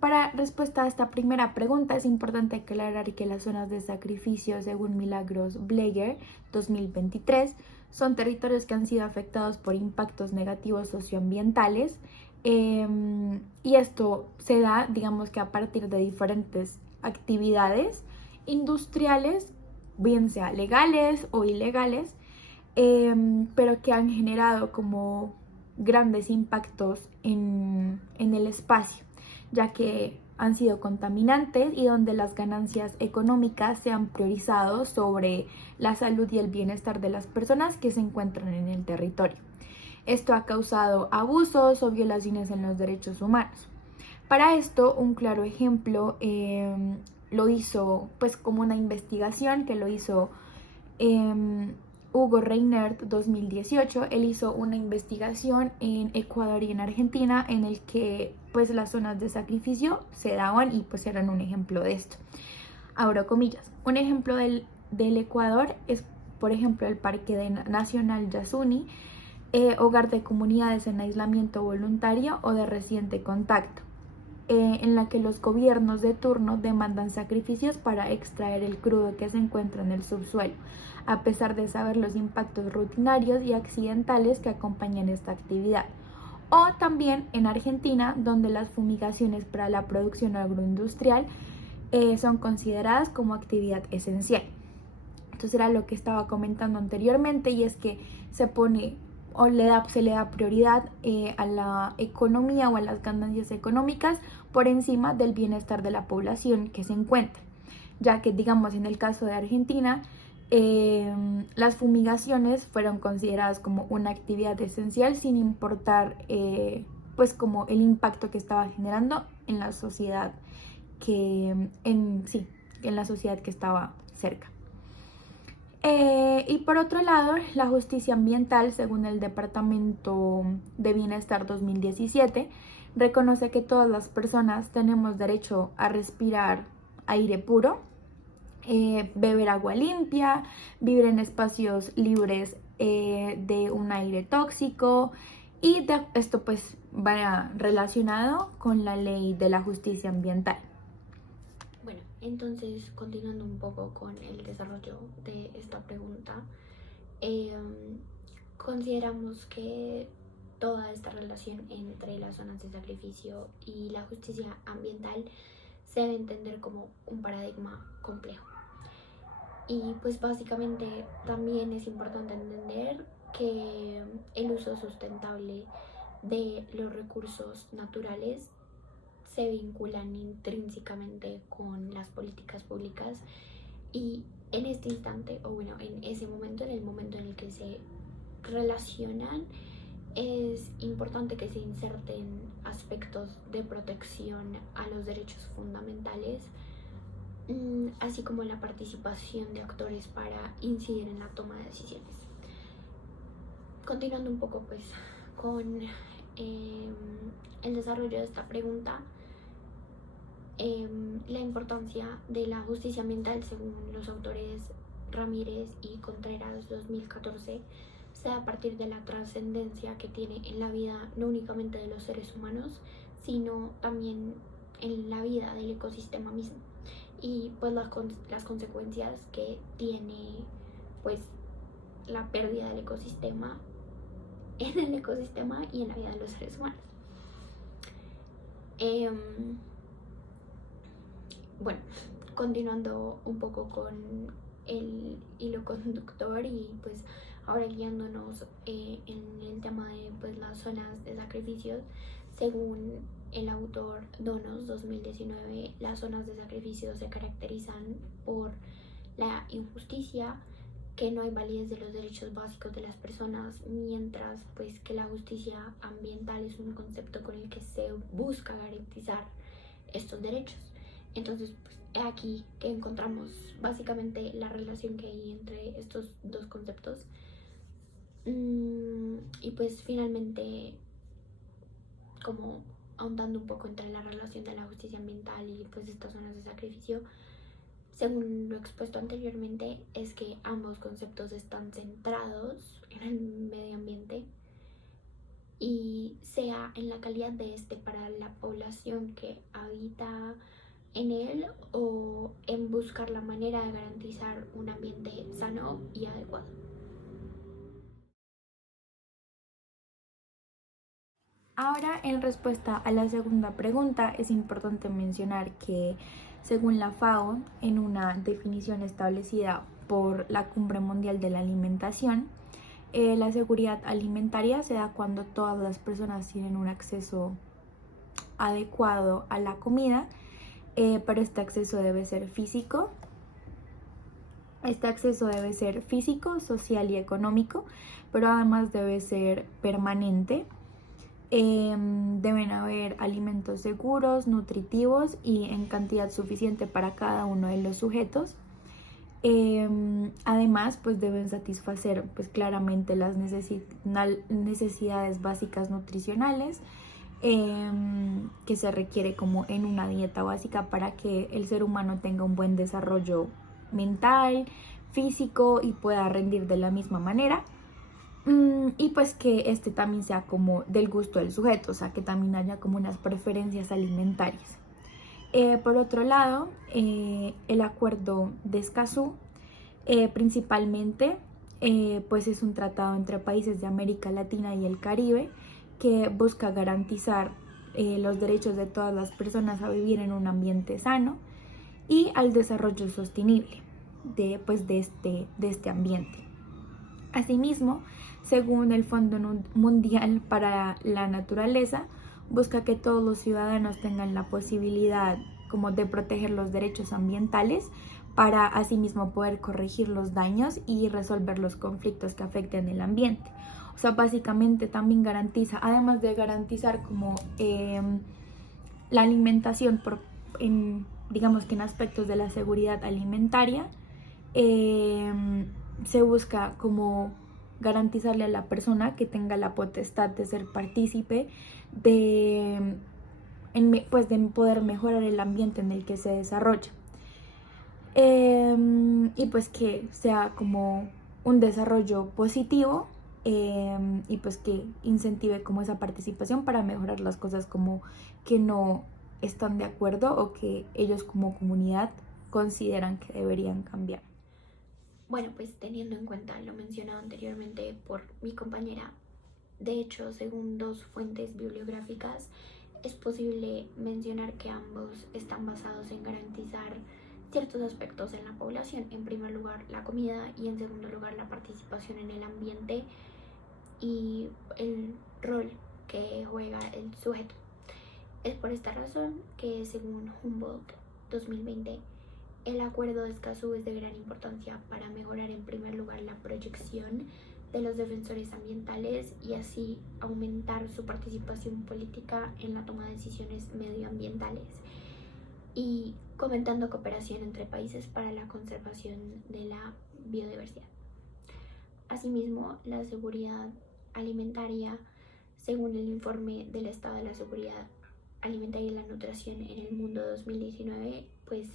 Para respuesta a esta primera pregunta es importante aclarar que las zonas de sacrificio, según Milagros Bleyer 2023, son territorios que han sido afectados por impactos negativos socioambientales, y esto se da, digamos que a partir de diferentes actividades industriales, bien sea legales o ilegales, pero que han generado como grandes impactos en el espacio, ya que han sido contaminantes y donde las ganancias económicas se han priorizado sobre la salud y el bienestar de las personas que se encuentran en el territorio. Esto ha causado abusos o violaciones en los derechos humanos. Para esto, un claro ejemplo lo hizo, pues como una investigación que lo hizo Hugo Reinert 2018. Él hizo una investigación en Ecuador y en Argentina en el que pues las zonas de sacrificio se daban y pues eran un ejemplo de esto. Abro comillas. Un ejemplo del Ecuador es, por ejemplo, el Parque Nacional Yasuni, hogar de comunidades en aislamiento voluntario o de reciente contacto, en la que los gobiernos de turno demandan sacrificios para extraer el crudo que se encuentra en el subsuelo, a pesar de saber los impactos rutinarios y accidentales que acompañan esta actividad. O también en Argentina, donde las fumigaciones para la producción agroindustrial son consideradas como actividad esencial. Entonces era lo que estaba comentando anteriormente, y es que se pone o se le da prioridad a la economía o a las ganancias económicas por encima del bienestar de la población que se encuentra, ya que digamos en el caso de Argentina, las fumigaciones fueron consideradas como una actividad esencial sin importar pues como el impacto que estaba generando en la sociedad en la sociedad que estaba cerca. Y por otro lado, la justicia ambiental, según el Departamento de Bienestar 2017, reconoce que todas las personas tenemos derecho a respirar aire puro, beber agua limpia, vivir en espacios libres de un aire tóxico, y esto pues va relacionado con la ley de la justicia ambiental. Bueno, entonces continuando un poco con el desarrollo de esta pregunta, consideramos que toda esta relación entre las zonas de sacrificio y la justicia ambiental se debe entender como un paradigma complejo. Y pues básicamente también es importante entender que el uso sustentable de los recursos naturales se vinculan intrínsecamente con las políticas públicas, y en este instante, o bueno, en ese momento, en el momento en el que se relacionan, es importante que se inserten aspectos de protección a los derechos fundamentales, así como la participación de actores para incidir en la toma de decisiones. Continuando un poco pues con el desarrollo de esta pregunta, la importancia de la justicia ambiental, según los autores Ramírez y Contreras 2014, se da a partir de la trascendencia que tiene en la vida no únicamente de los seres humanos, sino también en la vida del ecosistema mismo, y pues las consecuencias que tiene pues la pérdida del ecosistema en el ecosistema y en la vida de los seres humanos. Bueno, continuando un poco con el hilo conductor y pues ahora guiándonos en el tema de pues las zonas de sacrificios, según el autor Donos 2019, las zonas de sacrificio se caracterizan por la injusticia, que no hay validez de los derechos básicos de las personas, mientras pues que la justicia ambiental es un concepto con el que se busca garantizar estos derechos. Entonces, pues, aquí que encontramos básicamente la relación que hay entre estos dos conceptos. Y pues finalmente, como ahondando un poco entre la relación de la justicia ambiental y pues estas zonas de sacrificio, según lo expuesto anteriormente, es que ambos conceptos están centrados en el medio ambiente, y sea en la calidad de este para la población que habita en él o en buscar la manera de garantizar un ambiente sano y adecuado. Ahora, en respuesta a la segunda pregunta, es importante mencionar que, según la FAO, en una definición establecida por la Cumbre Mundial de la Alimentación, la seguridad alimentaria se da cuando todas las personas tienen un acceso adecuado a la comida, pero este acceso debe ser físico. Este acceso debe ser físico, social y económico, pero además debe ser permanente. Deben haber alimentos seguros, nutritivos y en cantidad suficiente para cada uno de los sujetos. Además, pues deben satisfacer pues claramente las necesidades básicas nutricionales que se requiere como en una dieta básica para que el ser humano tenga un buen desarrollo mental, físico y pueda rendir de la misma manera. Y pues que este también sea como del gusto del sujeto, o sea que también haya como unas preferencias alimentarias. Por otro lado, el acuerdo de Escazú principalmente pues es un tratado entre países de América Latina y el Caribe que busca garantizar los derechos de todas las personas a vivir en un ambiente sano y al desarrollo sostenible de este ambiente. Asimismo, según el Fondo Mundial para la Naturaleza, busca que todos los ciudadanos tengan la posibilidad como de proteger los derechos ambientales para asimismo poder corregir los daños y resolver los conflictos que afecten el ambiente. O sea, básicamente también garantiza, además de garantizar como la alimentación digamos que en aspectos de la seguridad alimentaria, se busca como garantizarle a la persona que tenga la potestad de ser partícipe de poder mejorar el ambiente en el que se desarrolla. Y pues que sea como un desarrollo positivo y pues que incentive como esa participación para mejorar las cosas como que no están de acuerdo o que ellos como comunidad consideran que deberían cambiar. Bueno, pues teniendo en cuenta lo mencionado anteriormente por mi compañera, de hecho, según dos fuentes bibliográficas, es posible mencionar que ambos están basados en garantizar ciertos aspectos en la población. En primer lugar, la comida y en segundo lugar, la participación en el ambiente y el rol que juega el sujeto. Es por esta razón que, según Humboldt 2020, el acuerdo de Escazú es de gran importancia para mejorar en primer lugar la proyección de los defensores ambientales y así aumentar su participación política en la toma de decisiones medioambientales y fomentando cooperación entre países para la conservación de la biodiversidad. Asimismo, la seguridad alimentaria, según el informe del estado de la seguridad alimentaria y la nutrición en el mundo 2019, pues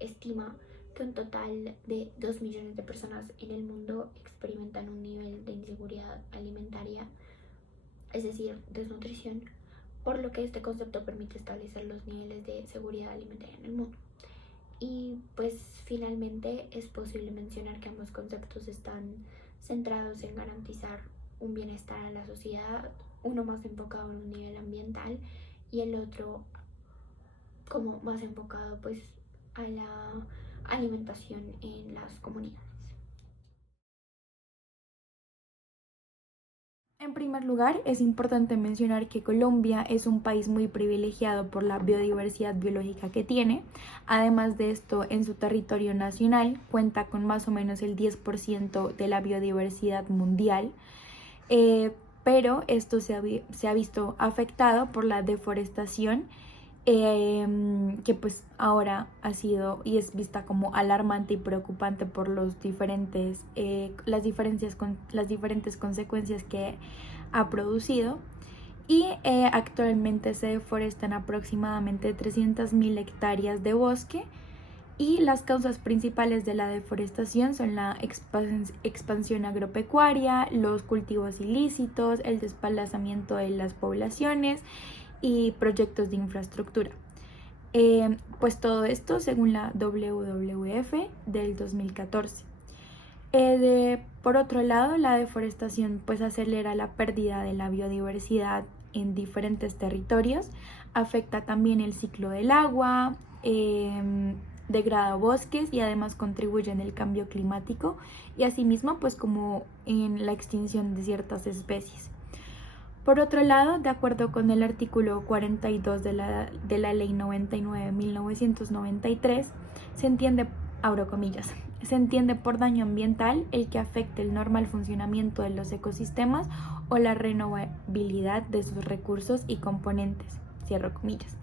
estima que un total de 2 millones de personas en el mundo experimentan un nivel de inseguridad alimentaria, es decir, desnutrición, por lo que este concepto permite establecer los niveles de seguridad alimentaria en el mundo. Y pues finalmente es posible mencionar que ambos conceptos están centrados en garantizar un bienestar a la sociedad, uno más enfocado en un nivel ambiental y el otro como más enfocado pues a la alimentación en las comunidades. En primer lugar, es importante mencionar que Colombia es un país muy privilegiado por la biodiversidad biológica que tiene. Además de esto, en su territorio nacional cuenta con más o menos el 10% de la biodiversidad mundial, pero esto se ha visto afectado por la deforestación, que pues ahora ha sido y es vista como alarmante y preocupante por las diferentes consecuencias que ha producido. Y actualmente se deforestan aproximadamente 300.000 hectáreas de bosque Y las causas principales de la deforestación son la expansión agropecuaria, los cultivos ilícitos, el desplazamiento de las poblaciones y proyectos de infraestructura. Pues todo esto según la WWF del 2014. Por otro lado, la deforestación pues acelera la pérdida de la biodiversidad en diferentes territorios, afecta también el ciclo del agua, degrada bosques y además contribuye en el cambio climático y asimismo pues como en la extinción de ciertas especies. Por otro lado, de acuerdo con el artículo 42 de la Ley 99/1993, se entiende, abro comillas, se entiende por daño ambiental el que afecte el normal funcionamiento de los ecosistemas o la renovabilidad de sus recursos y componentes, cierro comillas.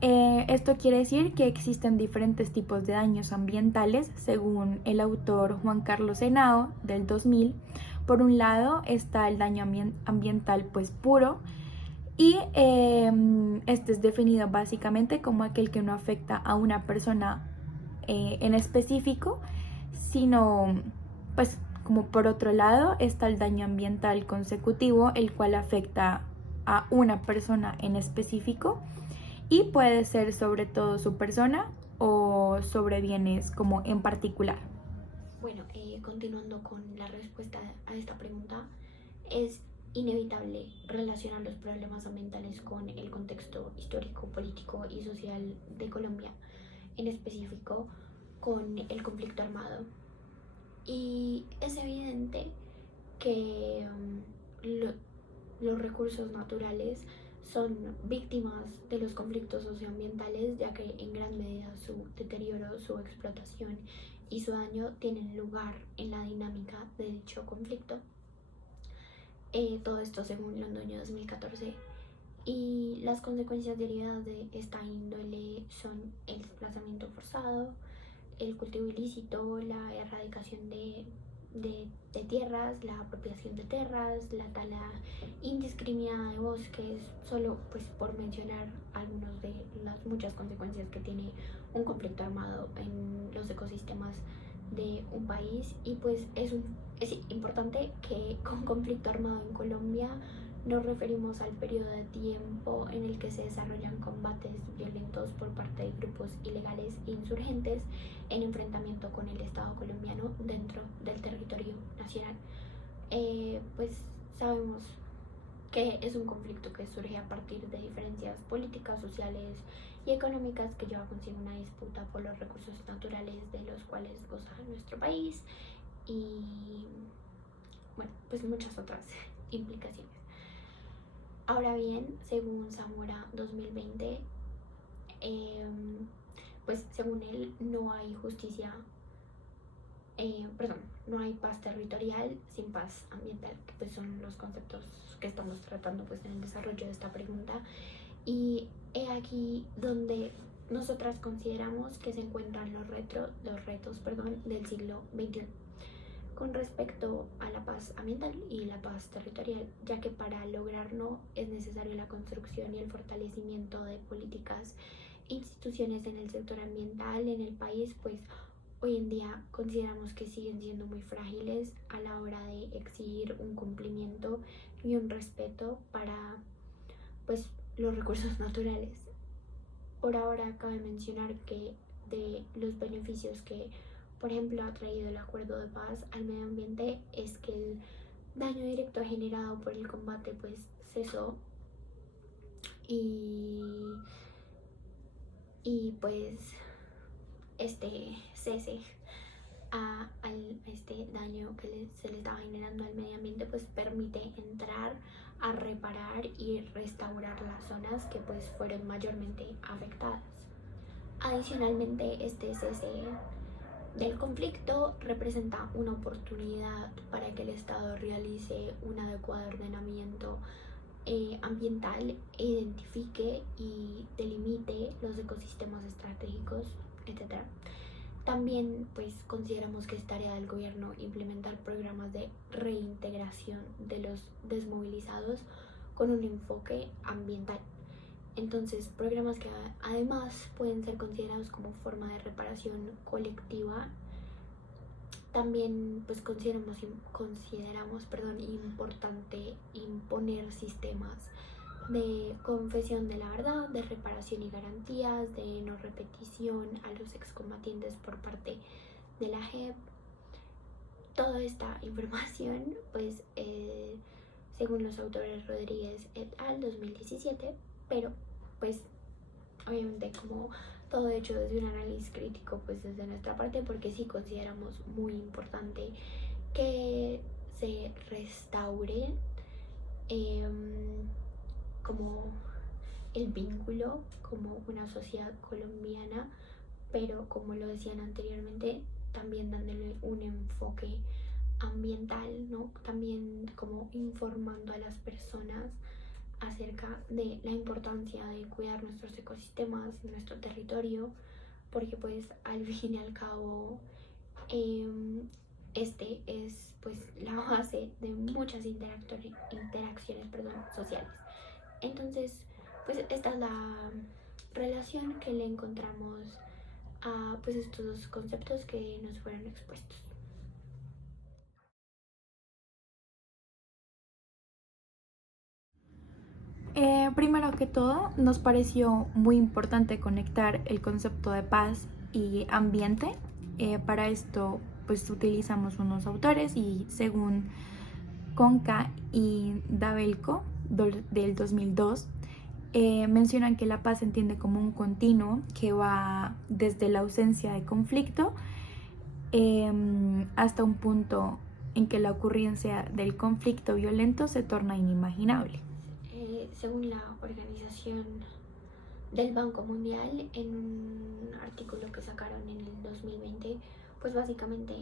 Esto quiere decir que existen diferentes tipos de daños ambientales, según el autor Juan Carlos Henao del 2000. Por un lado está el daño ambiental pues puro y este es definido básicamente como aquel que no afecta a una persona en específico, sino pues como por otro lado está el daño ambiental consecutivo, el cual afecta a una persona en específico y puede ser sobre todo su persona o sobre bienes como en particular. Bueno, continuando con la respuesta a esta pregunta, es inevitable relacionar los problemas ambientales con el contexto histórico, político y social de Colombia, en específico con el conflicto armado. Y es evidente que los recursos naturales son víctimas de los conflictos socioambientales, ya que en gran medida su deterioro, su explotación y su daño tienen lugar en la dinámica de dicho conflicto. Todo esto según Londoño 2014. Y las consecuencias derivadas de esta índole son el desplazamiento forzado, el cultivo ilícito, la erradicación de tierras, la apropiación de tierras, la tala indiscriminada de bosques, solo pues por mencionar algunas de las muchas consecuencias que tiene un conflicto armado en los ecosistemas de un país. Y pues es importante que con conflicto armado en Colombia nos referimos al periodo de tiempo en el que se desarrollan combates violentos por parte de grupos ilegales e insurgentes en enfrentamiento con el Estado colombiano dentro del territorio nacional. Pues sabemos que es un conflicto que surge a partir de diferencias políticas, sociales y económicas que lleva consigo una disputa por los recursos naturales de los cuales goza nuestro país y bueno, pues muchas otras implicaciones. Ahora bien, según Zamora 2020, pues según él no hay justicia, no hay paz territorial sin paz ambiental, que pues son los conceptos que estamos tratando pues en el desarrollo de esta pregunta. Y he aquí donde nosotras consideramos que se encuentran los retos del siglo XXI. Con respecto a la paz ambiental y la paz territorial, ya que para lograrlo es necesario la construcción y el fortalecimiento de políticas e instituciones en el sector ambiental en el país, pues hoy en día consideramos que siguen siendo muy frágiles a la hora de exigir un cumplimiento y un respeto para pues los recursos naturales. Por ahora cabe mencionar que de los beneficios que por ejemplo ha traído el acuerdo de paz al medio ambiente es que el daño directo generado por el combate pues cesó y pues este cese a este daño que se le estaba generando al medio ambiente pues permite entrar a reparar y restaurar las zonas que pues fueron mayormente afectadas. Adicionalmente, este cese del conflicto representa una oportunidad para que el Estado realice un adecuado ordenamiento ambiental e identifique y delimite los ecosistemas estratégicos, etc. También pues consideramos que es tarea del gobierno implementar programas de reintegración de los desmovilizados con un enfoque ambiental. Entonces, programas que además pueden ser considerados como forma de reparación colectiva. También pues consideramos importante imponer sistemas de confesión de la verdad, de reparación y garantías, de no repetición a los excombatientes por parte de la JEP. Toda esta información pues según los autores Rodríguez et al. 2017, pero pues obviamente como todo hecho desde un análisis crítico pues desde nuestra parte, porque sí consideramos muy importante que se restaure como el vínculo como una sociedad colombiana, pero como lo decían anteriormente, también dándole un enfoque ambiental, ¿no? También como informando a las personas acerca de la importancia de cuidar nuestros ecosistemas, nuestro territorio, porque pues al fin y al cabo este es pues la base de muchas interacciones sociales. Entonces pues esta es la relación que le encontramos a pues estos dos conceptos que nos fueron expuestos. Primero que todo, nos pareció muy importante conectar el concepto de paz y ambiente. Para esto, pues utilizamos unos autores y según Conca y Dabelco del 2002, mencionan que la paz se entiende como un continuo que va desde la ausencia de conflicto hasta un punto en que la ocurrencia del conflicto violento se torna inimaginable. Según la Organización del Banco Mundial, en un artículo que sacaron en el 2020, pues básicamente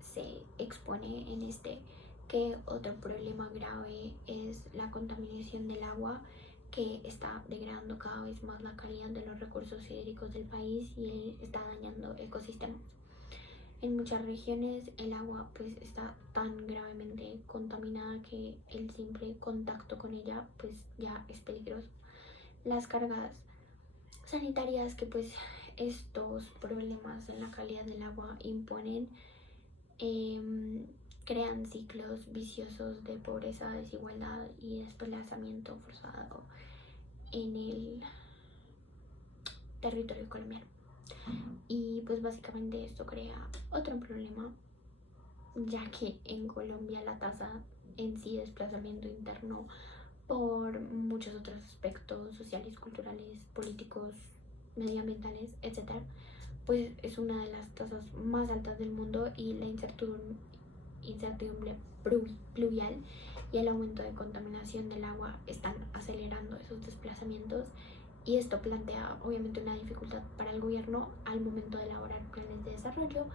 se expone en este que otro problema grave es la contaminación del agua, que está degradando cada vez más la calidad de los recursos hídricos del país y está dañando ecosistemas. En muchas regiones el agua pues está tan gravemente contaminada que el simple contacto con ella pues ya es peligroso. Las cargas sanitarias que pues estos problemas en la calidad del agua imponen crean ciclos viciosos de pobreza, desigualdad y desplazamiento forzado en el territorio colombiano. Y pues básicamente esto crea otro problema, ya que en Colombia la tasa en sí de desplazamiento interno por muchos otros aspectos sociales, culturales, políticos, medioambientales, etcétera, pues es una de las tasas más altas del mundo, y la incertidumbre pluvial y el aumento de contaminación del agua están acelerando esos desplazamientos, y esto plantea obviamente una dificultad para el gobierno al momento de elaborar planes de desarrollo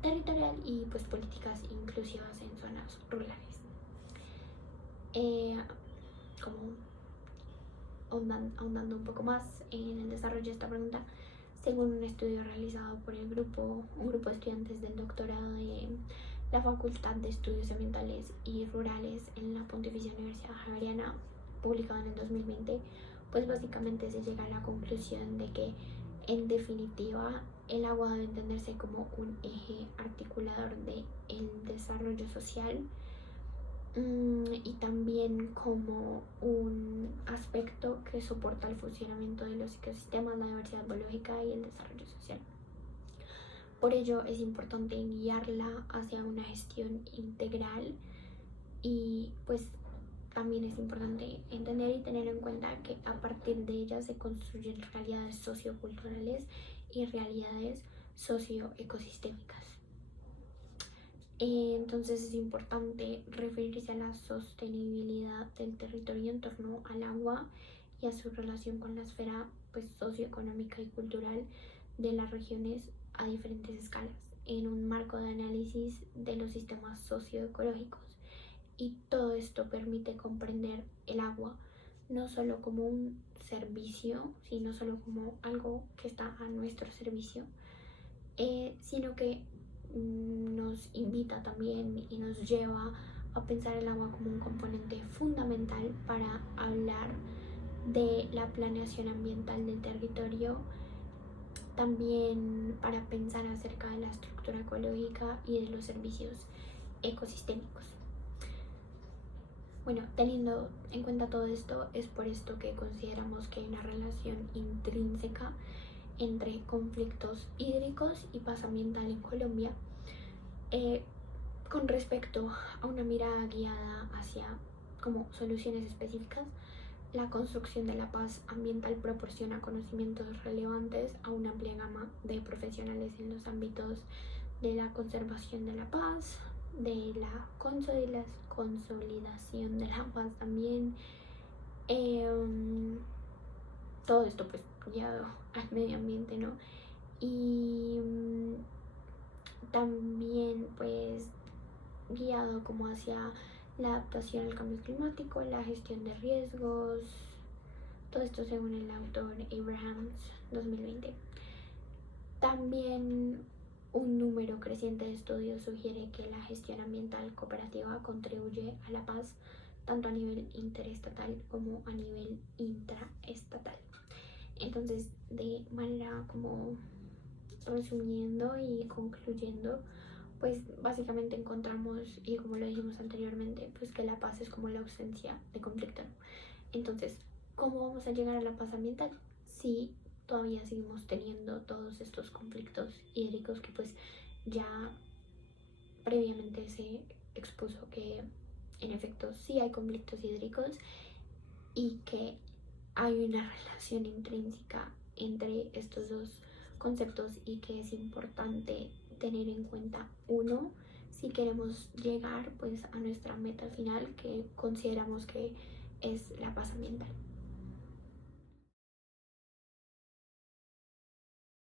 territorial y pues políticas inclusivas en zonas rurales. Como ahondando un poco más en el desarrollo de esta pregunta, según un estudio realizado por un grupo de estudiantes del doctorado de la Facultad de Estudios Ambientales y Rurales en la Pontificia Universidad Javeriana, publicado en el 2020, pues básicamente se llega a la conclusión de que en definitiva el agua debe entenderse como un eje articulador del desarrollo social, y también como un aspecto que soporta el funcionamiento de los ecosistemas, la diversidad biológica y el desarrollo social. Por ello es importante guiarla hacia una gestión integral, y pues también es importante entender y tener en cuenta que a partir de ella se construyen realidades socioculturales y realidades socioecosistémicas. Entonces es importante referirse a la sostenibilidad del territorio en torno al agua y a su relación con la esfera pues, socioeconómica y cultural de las regiones a diferentes escalas, en un marco de análisis de los sistemas socioecológicos. Y todo esto permite comprender el agua no solo como un servicio, sino solo como algo que está a nuestro servicio, sino que nos invita también y nos lleva a pensar el agua como un componente fundamental para hablar de la planeación ambiental del territorio, también para pensar acerca de la estructura ecológica y de los servicios ecosistémicos. Bueno, teniendo en cuenta todo esto, es por esto que consideramos que hay una relación intrínseca entre conflictos hídricos y paz ambiental en Colombia, con respecto a una mirada guiada hacia como soluciones específicas. La construcción de la paz ambiental proporciona conocimientos relevantes a una amplia gama de profesionales en los ámbitos de la conservación de la paz, de la consolidación de la paz también. Todo esto pues guiado al medio ambiente, ¿no? Y también pues guiado como hacia la adaptación al cambio climático, la gestión de riesgos, todo esto según el autor Abrahams 2020. También un número creciente de estudios sugiere que la gestión ambiental cooperativa contribuye a la paz tanto a nivel interestatal como a nivel intraestatal. Entonces, de manera como resumiendo y concluyendo, pues básicamente encontramos, y como lo dijimos anteriormente, pues que la paz es como la ausencia de conflicto, ¿no? Entonces, ¿cómo vamos a llegar a la paz ambiental si todavía seguimos teniendo todos estos conflictos hídricos que pues ya previamente se expuso que en efecto sí hay conflictos hídricos y que hay una relación intrínseca entre estos dos conceptos y que es importante tener en cuenta uno si queremos llegar pues a nuestra meta final, que consideramos que es la paz ambiental?